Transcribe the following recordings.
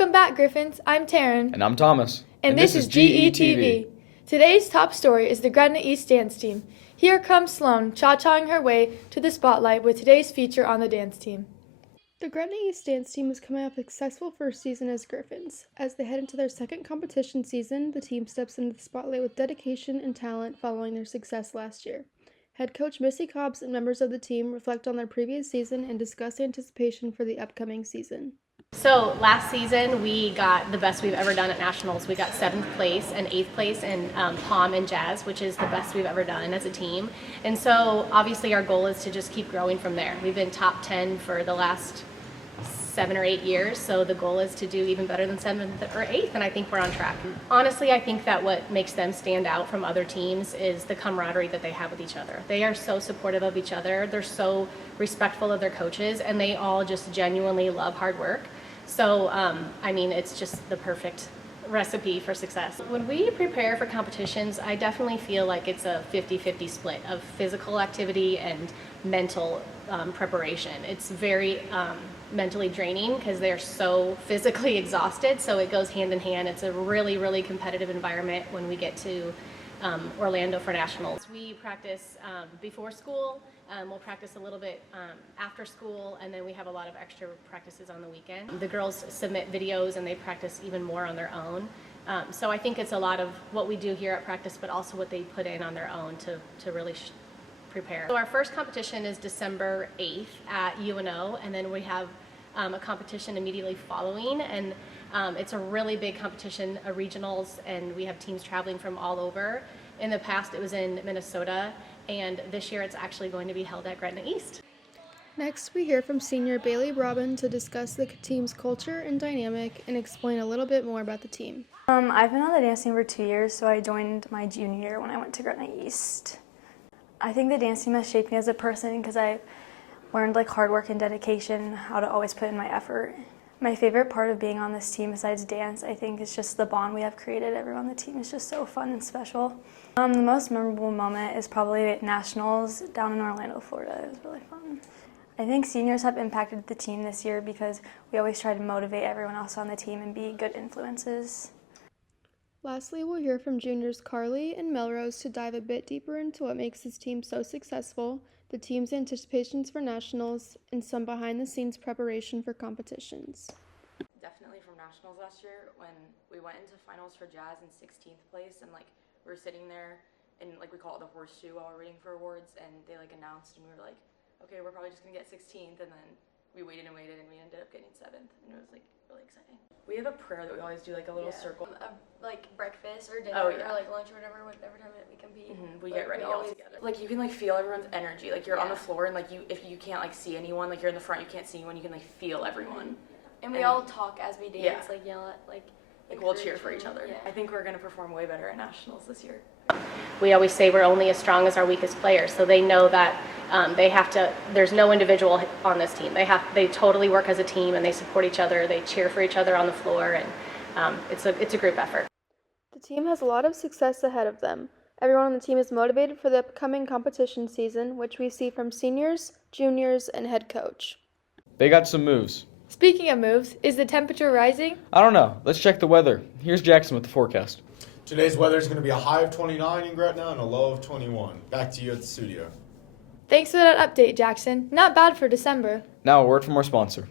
Welcome back, Griffins. I'm Taryn. And I'm Thomas. And this is Getv. Today's top story is the Gretna East dance team. Here comes Sloan, cha-chaing her way to the spotlight with today's feature on the dance team. The Gretna East dance team is coming off a successful first season as Griffins. As they head into their second competition season, the team steps into the spotlight with dedication and talent following their success last year. Head coach Missy Cobbs and members of the team reflect on their previous season and discuss anticipation for the upcoming season. So last season we got the best we've ever done at nationals. We got 7th place and 8th place in pom and jazz, which is the best we've ever done as a team. And so obviously our goal is to just keep growing from there. We've been top 10 for the last 7 or 8 years, so the goal is to do even better than 7th or 8th, and I think we're on track. Honestly, I think that what makes them stand out from other teams is the camaraderie that they have with each other. They are so supportive of each other, they're so respectful of their coaches, and they all just genuinely love hard work. So, it's just the perfect recipe for success. When we prepare for competitions, I definitely feel like it's a 50-50 split of physical activity and mental preparation. It's very mentally draining because they're so physically exhausted, so it goes hand in hand. It's a really, really competitive environment when we get to Orlando for nationals. We practice before school, we'll practice a little bit after school, and then we have a lot of extra practices on the weekend. The girls submit videos and they practice even more on their own. So I think it's a lot of what we do here at practice, but also what they put in on their own to really prepare. So our first competition is December 8th at UNO, and then we have a competition immediately following, and it's a really big competition, regionals, and we have teams traveling from all over. In the past it was in Minnesota, and this year it's actually going to be held at Gretna East. Next, we hear from senior Bailey Robin to discuss the team's culture and dynamic and explain a little bit more about the team. I've been on the dance team for 2 years, so I joined my junior year when I went to Gretna East. I think the dance team has shaped me as a person because I learned hard work and dedication, how to always put in my effort. My favorite part of being on this team besides dance, I think, is just the bond we have created. Everyone on the team is just so fun and special. The most memorable moment is probably at nationals down in Orlando, Florida. It was really fun. I think seniors have impacted the team this year because we always try to motivate everyone else on the team and be good influences. Lastly, we'll hear from juniors Carly and Melrose to dive a bit deeper into what makes this team so successful, the team's anticipations for nationals, and some behind-the-scenes preparation for competitions. Definitely from nationals last year when we went into finals for jazz in 16th place, and we were sitting there and we call it the horseshoe while we're waiting for awards, and they announced, and we were like, okay, we're probably just gonna get 16th, and then we waited and waited, and we ended up getting 7th, and it was really exciting. We have a prayer that we always do, a little circle. Breakfast or dinner or lunch or whatever time we compete. Mm-hmm. We get ready all together. You can feel everyone's energy. You're on the floor, and if you can't see anyone, you're in the front, you can't see anyone, you can feel everyone. And we all talk as we dance, yell at we'll cheer for each other. Yeah. I think we're gonna perform way better at nationals this year. We always say we're only as strong as our weakest players, so they know that there's no individual on this team. They totally work as a team, and they support each other, they cheer for each other on the floor, and it's a group effort. The team has a lot of success ahead of them. Everyone on the team is motivated for the upcoming competition season, which we see from seniors, juniors, and head coach. They got some moves. Speaking of moves, is the temperature rising? I don't know. Let's check the weather. Here's Jackson with the forecast. Today's weather is going to be a high of 29 in Gretna and a low of 21. Back to you at the studio. Thanks for that update, Jackson. Not bad for December. Now a word from our sponsor.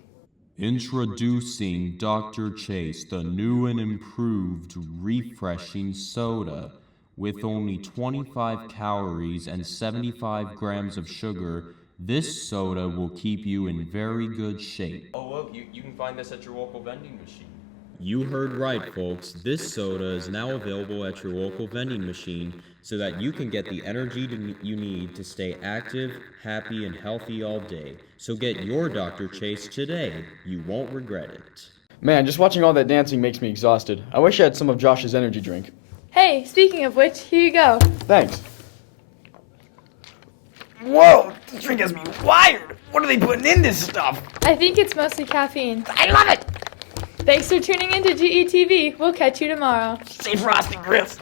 Introducing Dr. Chase, the new and improved refreshing soda. With only 25 calories and 75 grams of sugar, this soda will keep you in very good shape. Oh, look, you can find this at your local vending machine. You heard right, folks. This soda is now available at your local vending machine so that you can get the energy you need to stay active, happy, and healthy all day. So get your Dr. Chase today. You won't regret it. Man, just watching all that dancing makes me exhausted. I wish I had some of Josh's energy drink. Hey, speaking of which, here you go. Thanks. Whoa, this drink has me wired. What are they putting in this stuff? I think it's mostly caffeine. I love it. Thanks for tuning in to GETV. We'll catch you tomorrow. Stay frosty, Griff.